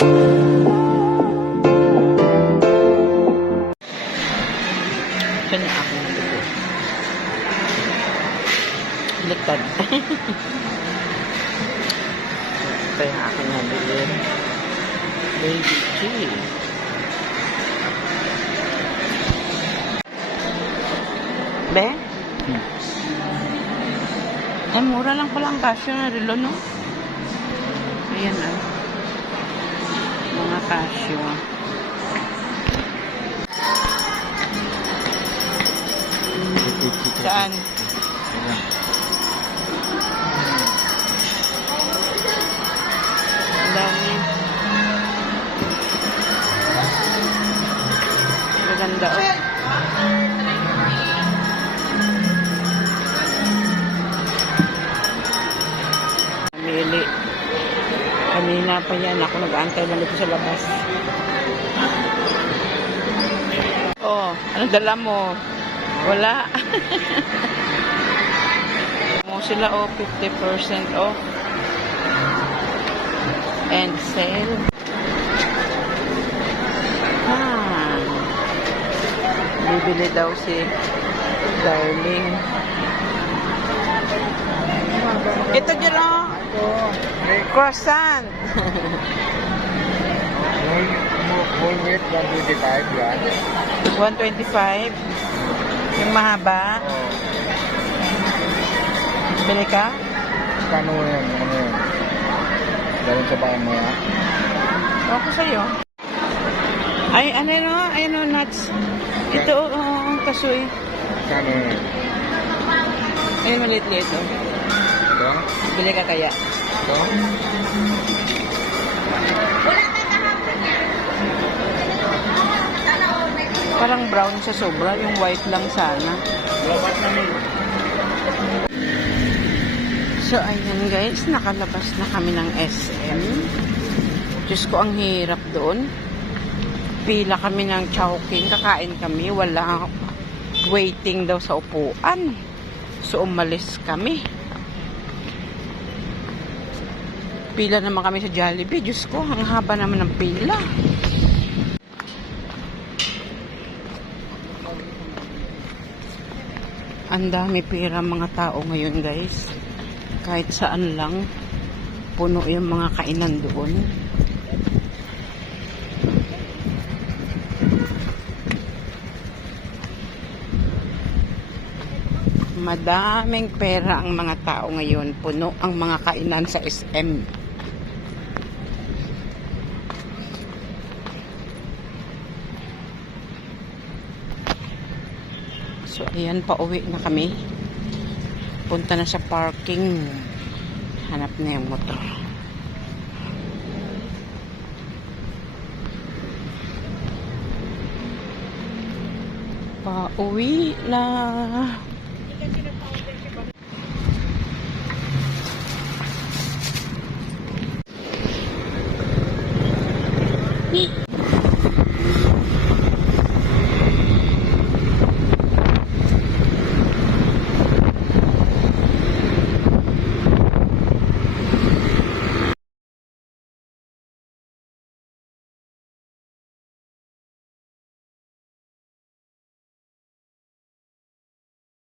Ito na ako natubo. Lutad. Ito yung aking nabilin. Baby G. Be? Ay, mura lang pala ang cashew na relo, no? Ayan, ah. Mga cashew. Saan? Ang dami. Maganda, oh. Namili. Kanina pa yan. Ako nag-aantay lang dito sa labas. Oh, anong dala mo? Wala. Mo sila, oh, 50% off. And sale. Bibili daw si Darling. Ito dyan, oh. Croissant. Whole weight 125 yan. 125. Yung mahaba. Bili ka? Kano yan? Ano yan? Galing sa bayan mo yan? Ako sa'yo. Ay, ano yun, oh? Ayun, oh, nuts. Ito, oh, kasoy. Kano yan? Ayun, maliit-liit, oh. Ito? Bili ka kaya? Ito? Parang brown sa sobra. Yung white lang sana. Lobat namin. So, ayan guys. Nakalabas na kami ng SM. Diyos ko, ang hirap doon. Pila kami ng Chowking. Kakain kami. Wala waiting daw sa upuan. So, umalis kami. Pila naman kami sa Jollibee. Diyos ko, ang haba naman ng pila. Ang dami pera mga tao ngayon guys. Kahit saan lang. Puno yung mga kainan doon. Madaming pera ang mga tao ngayon. Puno ang mga kainan sa SM. So, ayan, pauwi na kami. Punta na sa parking. Hanap na yung motor. Pauwi na.